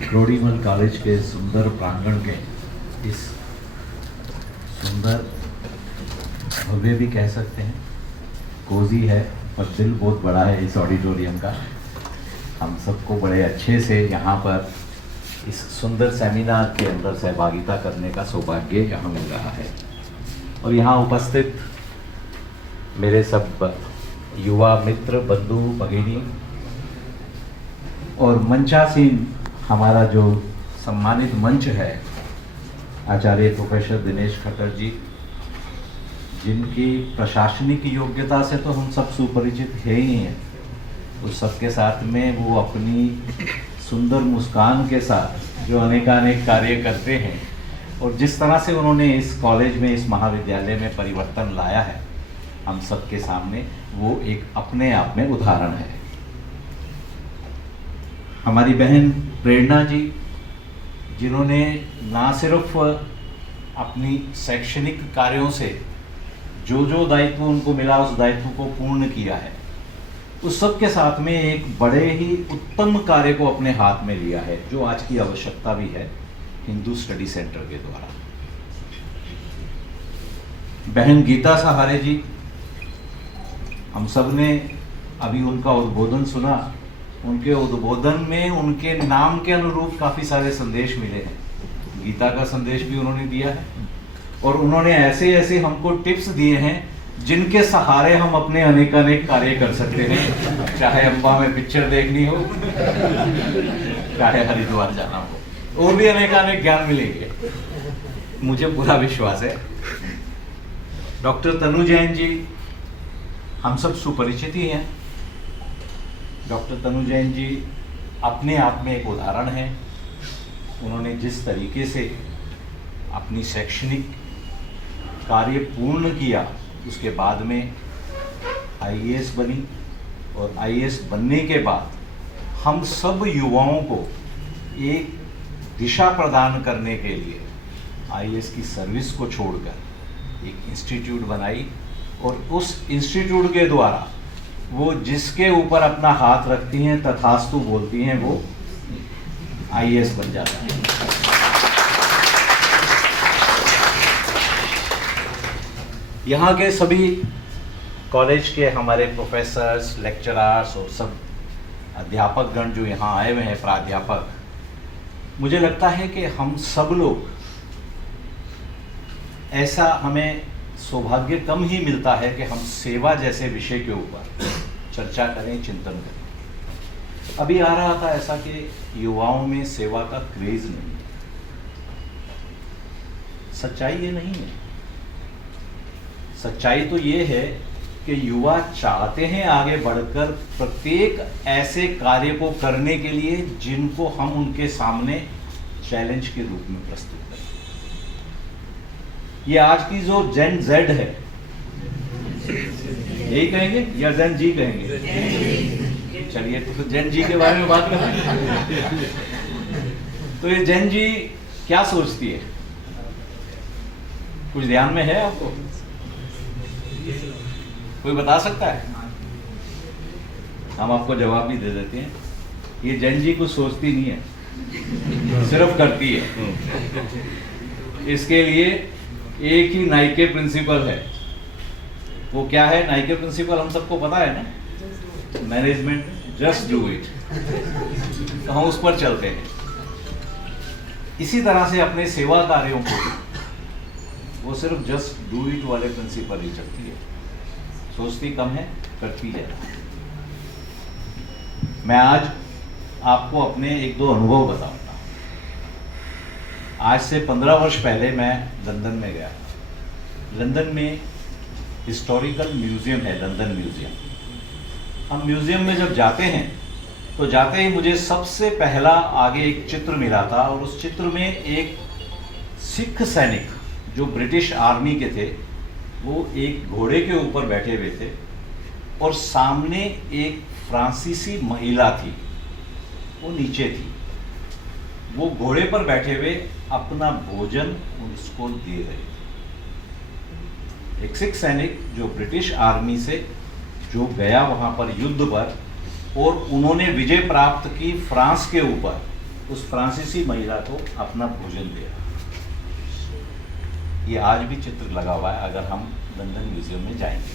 Kirori Mal college के सुंदर प्रांगण के इस सुंदर भव्य भी कह सकते हैं, कोजी है पर दिल बहुत बड़ा है इस ऑडिटोरियम का। हम सबको बड़े अच्छे से यहाँ पर इस सुंदर सेमिनार के अंदर सहभागिता करने का सौभाग्य यहाँ मिल रहा है। और यहाँ उपस्थित मेरे सब युवा मित्र, बंधु, भगिनी और मंचासीन हमारा जो सम्मानित मंच है, आचार्य प्रोफेसर दिनेश खट्टर जी, जिनकी प्रशासनिक योग्यता से तो हम सब सुपरिचित है ही हैं, उस सबके साथ में वो अपनी सुंदर मुस्कान के साथ जो अनेकानेक कार्य करते हैं और जिस तरह से उन्होंने इस कॉलेज में, इस महाविद्यालय में परिवर्तन लाया है, हम सबके सामने वो एक अपने आप में उदाहरण है। हमारी बहन प्रेरणा जी, जिन्होंने ना सिर्फ अपनी शैक्षणिक कार्यों से जो जो दायित्व उनको मिला उस दायित्व को पूर्ण किया है, उस सब के साथ में एक बड़े ही उत्तम कार्य को अपने हाथ में लिया है, जो आज की आवश्यकता भी है, हिंदू स्टडी सेंटर के द्वारा। बहन गीता सहारे जी, हम सब ने अभी उनका उद्बोधन सुना। उनके उद्बोधन में उनके नाम के अनुरूप काफ़ी सारे संदेश मिले हैं। गीता का संदेश भी उन्होंने दिया है और उन्होंने ऐसे ऐसे हमको टिप्स दिए हैं जिनके सहारे हम अपने अनेकानेक कार्य कर सकते हैं, चाहे अम्बा में पिक्चर देखनी हो, चाहे हरिद्वार जाना हो, और भी अनेकानेक ज्ञान मिलेंगे, मुझे पूरा विश्वास है। डॉक्टर तनु जैन जी, हम सब सुपरिचित ही हैं। डॉक्टर तनु जैन जी अपने आप में एक उदाहरण है। उन्होंने जिस तरीके से अपनी शैक्षणिक कार्य पूर्ण किया, उसके बाद में आईएएस बनी और आईएएस बनने के बाद हम सब युवाओं को एक दिशा प्रदान करने के लिए आईएएस की सर्विस को छोड़कर एक इंस्टीट्यूट बनाई और उस इंस्टीट्यूट के द्वारा वो जिसके ऊपर अपना हाथ रखती हैं, तथास्तु बोलती हैं, वो आईएएस बन जाता है। यहाँ के सभी कॉलेज के हमारे प्रोफेसर्स, लेक्चरर्स और सब अध्यापक गण जो यहाँ आए हुए हैं, प्राध्यापक, मुझे लगता है कि हम सब लोग, ऐसा हमें सौभाग्य कम ही मिलता है कि हम सेवा जैसे विषय के ऊपर चर्चा करें, चिंतन करें। अभी आ रहा था ऐसा कि युवाओं में सेवा का क्रेज नहीं है। सच्चाई ये नहीं है। सच्चाई तो ये है कि युवा चाहते हैं आगे बढ़कर प्रत्येक ऐसे कार्य को करने के लिए जिनको हम उनके सामने चैलेंज के रूप में प्रस्तुत करें। ये आज की जो जेन जेड है, यही कहेंगे या जेन जी कहेंगे? चलिए, तो जेन जी के बारे में बात करें। तो ये जेन जी क्या सोचती है? कुछ ध्यान में है आपको? कोई बता सकता है? हम आपको जवाब भी दे देते हैं। ये जेन जी कुछ सोचती नहीं है, सिर्फ करती है। इसके लिए एक ही नाइके प्रिंसिपल है। वो क्या है नाइके प्रिंसिपल? हम सबको पता है ना, मैनेजमेंट जस्ट डू इट। तो हम उस पर चलते हैं। इसी तरह से अपने सेवा कार्यों को वो सिर्फ जस्ट डू इट वाले प्रिंसिपल ही चलती है। सोचती कम है, करती है। मैं आज आपको अपने एक दो अनुभव बताऊंगा। आज से 15 वर्ष पहले मैं लंदन में गया। लंदन में हिस्टोरिकल म्यूजियम है, लंदन म्यूजियम। हम म्यूजियम में जब जाते हैं तो जाते ही मुझे सबसे पहला आगे एक चित्र मिला था और उस चित्र में एक सिख सैनिक जो ब्रिटिश आर्मी के थे, वो एक घोड़े के ऊपर बैठे हुए थे और सामने एक फ्रांसीसी महिला थी, वो नीचे थी। वो घोड़े पर बैठे हुए अपना भोजन उसको दे रहे थे। एक सिख सैनिक जो ब्रिटिश आर्मी से जो गया वहां पर युद्ध पर, और उन्होंने विजय प्राप्त की फ्रांस के ऊपर, उस फ्रांसीसी महिला को अपना भोजन दे रहा। ये आज भी चित्र लगा हुआ है अगर हम लंदन म्यूजियम में जाएंगे।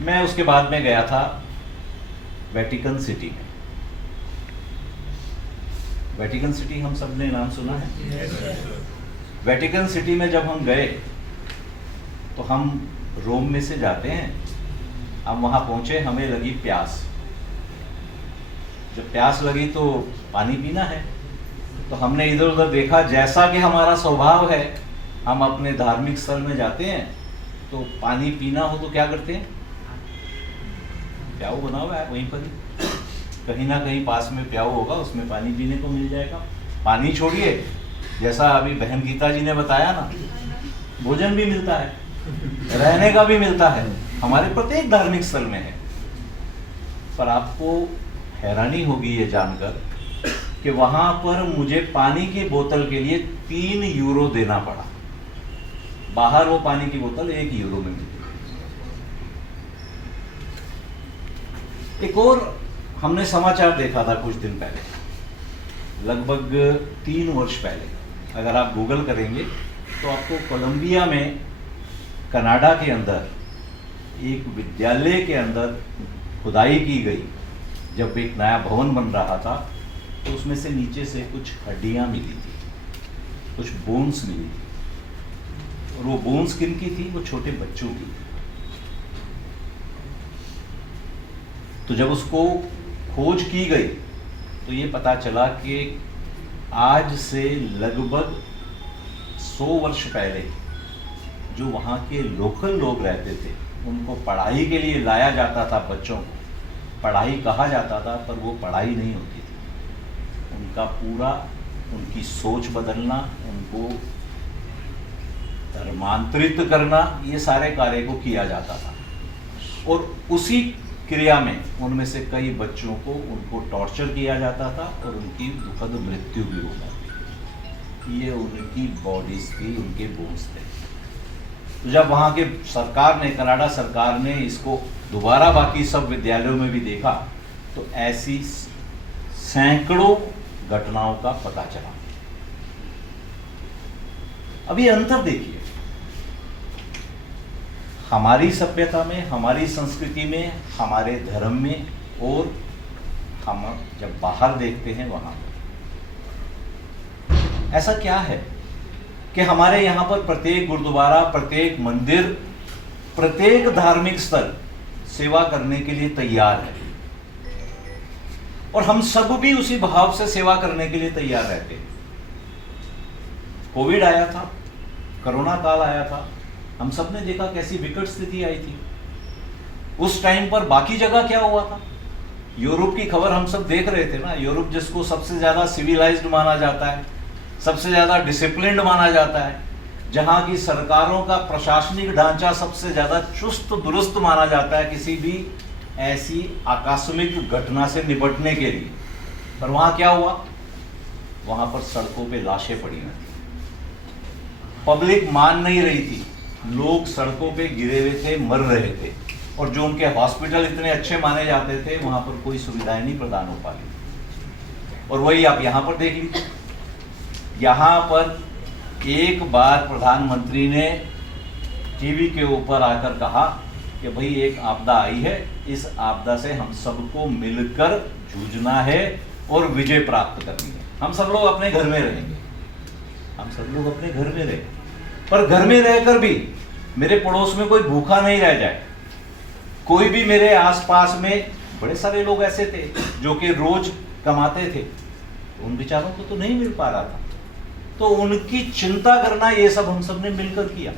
मैं उसके बाद में गया था वेटिकन सिटी में। वेटिकन सिटी हम सब ने नाम सुना है। वेटिकन सिटी में जब हम गए तो हम रोम में से जाते हैं, हम वहां पहुंचे, हमें लगी प्यास। जब प्यास लगी तो पानी पीना है, तो हमने इधर उधर देखा। जैसा कि हमारा स्वभाव है, हम अपने धार्मिक स्थल में जाते हैं तो पानी पीना हो तो क्या करते हैं, प्याऊ बना हुआ है वहीं पर ही, कहीं ना कहीं पास में प्याऊ होगा, उसमें पानी पीने को मिल जाएगा। पानी छोड़िए, जैसा अभी बहन गीता जी ने बताया ना, भोजन भी मिलता है, रहने का भी मिलता है, हमारे प्रत्येक धार्मिक स्थल में है। पर आपको हैरानी होगी ये जानकर कि वहां पर मुझे पानी की बोतल के लिए 3 यूरो देना पड़ा। बाहर वो पानी की बोतल 1 यूरो में मिलती। एक और हमने समाचार देखा था कुछ दिन पहले, लगभग 3 वर्ष पहले। अगर आप गूगल करेंगे तो आपको कोलंबिया में, कनाडा के अंदर एक विद्यालय के अंदर खुदाई की गई। जब एक नया भवन बन रहा था तो उसमें से नीचे से कुछ हड्डियां मिली थी, कुछ बोन्स मिली थी। और वो बोन्स किन की थी? वो छोटे बच्चों की थी। तो जब उसको खोज की गई तो ये पता चला कि आज से लगभग 100 वर्ष पहले जो वहाँ के लोकल लोग रहते थे, उनको पढ़ाई के लिए लाया जाता था। बच्चों को पढ़ाई कहा जाता था, पर वो पढ़ाई नहीं होती थी। उनका पूरा, उनकी सोच बदलना, उनको धर्मांतरित करना, ये सारे कार्य को किया जाता था। और उसी क्रिया में उनमें से कई बच्चों को, उनको टॉर्चर किया जाता था और उनकी दुखद मृत्यु भी हो जाती। ये उनकी बॉडीज थी, उनके बोन्स थे। तो जब वहाँ के सरकार ने, कनाडा सरकार ने इसको दोबारा बाकी सब विद्यालयों में भी देखा तो ऐसी सैकड़ों घटनाओं का पता चला। अब ये अंतर देखिए, हमारी सभ्यता में, हमारी संस्कृति में, हमारे धर्म में, और हम जब बाहर देखते हैं वहां पर ऐसा क्या है कि हमारे यहाँ पर प्रत्येक गुरुद्वारा, प्रत्येक मंदिर, प्रत्येक धार्मिक स्थल सेवा करने के लिए तैयार है। और हम सब भी उसी भाव से सेवा करने के लिए तैयार रहते हैं। कोविड आया था, कोरोना काल आया था, हम सब ने देखा कैसी विकट स्थिति आई थी। उस टाइम पर बाकी जगह क्या हुआ था? यूरोप की खबर हम सब देख रहे थे ना। यूरोप जिसको सबसे ज्यादा सिविलाइज्ड माना जाता है, सबसे ज्यादा डिसिप्लिन्ड माना जाता है, जहां की सरकारों का प्रशासनिक ढांचा सबसे ज्यादा चुस्त दुरुस्त माना जाता है किसी भी ऐसी आकस्मिक घटना से निपटने के लिए। पर वहां क्या हुआ? वहां पर सड़कों पे लाशें पड़ी हुई थी, पब्लिक मान नहीं रही थी, लोग सड़कों पे गिरे हुए थे, मर रहे थे। और जो उनके हॉस्पिटल इतने अच्छे माने जाते थे, वहां पर कोई सुविधाएं नहीं प्रदान हो पाती। और वही आप यहां पर देख लीजिए, यहां पर एक बार प्रधानमंत्री ने टीवी के ऊपर आकर कहा कि भाई एक आपदा आई है, इस आपदा से हम सबको मिलकर जूझना है और विजय प्राप्त करनी है। हम सब लोग अपने घर में रहेंगे, हम सब लोग अपने घर में रहेंगे, पर घर में रहकर भी मेरे पड़ोस में कोई भूखा नहीं रह जाए। कोई भी मेरे आसपास में, बड़े सारे लोग ऐसे थे जो कि रोज कमाते थे, उन बेचारों को तो नहीं मिल पा रहा था। तो उनकी चिंता करना, ये सब हम सब ने मिलकर किया।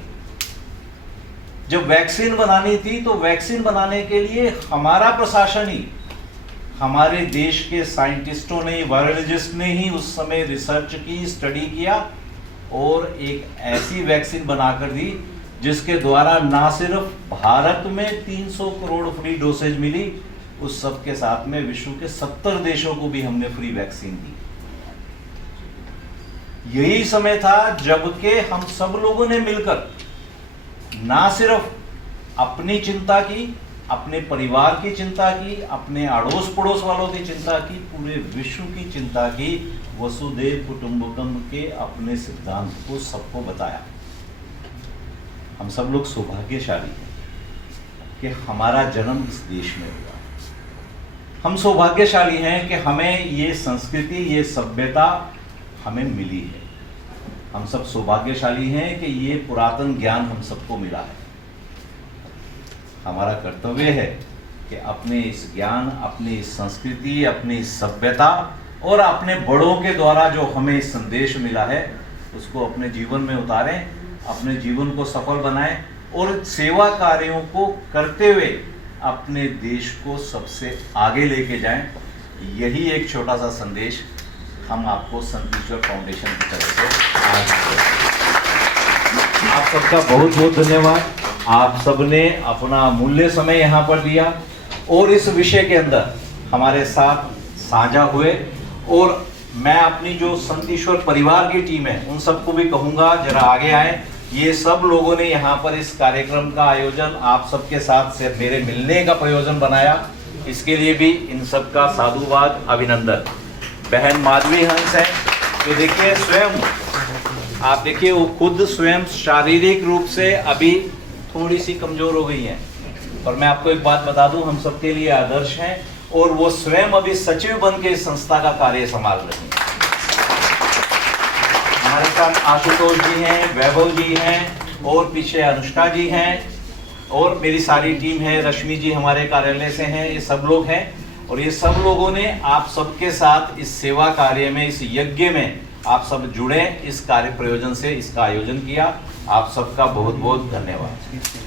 जब वैक्सीन बनानी थी तो वैक्सीन बनाने के लिए हमारा प्रशासन ही, हमारे देश के साइंटिस्टों ने, वायरोलॉजिस्ट ने ही उस समय रिसर्च की, स्टडी किया और एक ऐसी वैक्सीन बनाकर दी जिसके द्वारा ना सिर्फ भारत में 300 करोड़ फ्री डोसेज मिली, उस सब के साथ में विश्व के 70 देशों को भी हमने फ्री वैक्सीन दी। यही समय था जबकि हम सब लोगों ने मिलकर ना सिर्फ अपनी चिंता की, अपने परिवार की चिंता की, अपने अड़ोस पड़ोस वालों की चिंता की, पूरे विश्व की चिंता की, वसुदेव कुटुंबकम के अपने सिद्धांत को सबको बताया। हम सब लोग सौभाग्यशाली हैं कि हमारा जन्म इस देश में हुआ। हम सौभाग्यशाली हैं कि हमें ये संस्कृति, ये सभ्यता हमें मिली है। हम सब सौभाग्यशाली हैं कि ये पुरातन ज्ञान हम सबको मिला है। हमारा कर्तव्य है कि अपने इस ज्ञान, अपनी इस संस्कृति, अपनी इस सभ्यता और अपने बड़ों के द्वारा जो हमें संदेश मिला है उसको अपने जीवन में उतारें, अपने जीवन को सफल बनाएं और सेवा कार्यों को करते हुए अपने देश को सबसे आगे लेके जाएं। यही एक छोटा सा संदेश हम आपको संत ईश्वर फाउंडेशन की तरफ से आज आप सबका बहुत बहुत धन्यवाद। आप सबने अपना अमूल्य समय यहाँ पर दिया और इस विषय के अंदर हमारे साथ साझा हुए। और मैं अपनी जो संत ईश्वर परिवार की टीम है उन सबको भी कहूँगा जरा आगे आए। ये सब लोगों ने यहाँ पर इस कार्यक्रम का आयोजन आप सबके साथ से मेरे मिलने का प्रयोजन बनाया, इसके लिए भी इन सब का साधुवाद, अभिनंदन। बहन माधवी हंस है, तो देखिए स्वयं आप देखिए वो खुद स्वयं शारीरिक रूप से अभी थोड़ी सी कमजोर हो गई हैं, और मैं आपको एक बात बता दूं, हम सबके लिए आदर्श हैं और वो स्वयं अभी सचिव बन के इस संस्था का कार्य संभाल रही हैं। हमारे साथ आशुतोष जी हैं, वैभव जी हैं और पीछे अनुष्का जी हैं और मेरी सारी टीम है, रश्मि जी हमारे कार्यालय से हैं, ये सब लोग हैं। और ये सब लोगों ने आप सबके साथ इस सेवा कार्य में, इस यज्ञ में आप सब जुड़े, इस कार्य प्रयोजन से इसका आयोजन किया। आप सबका बहुत बहुत धन्यवाद।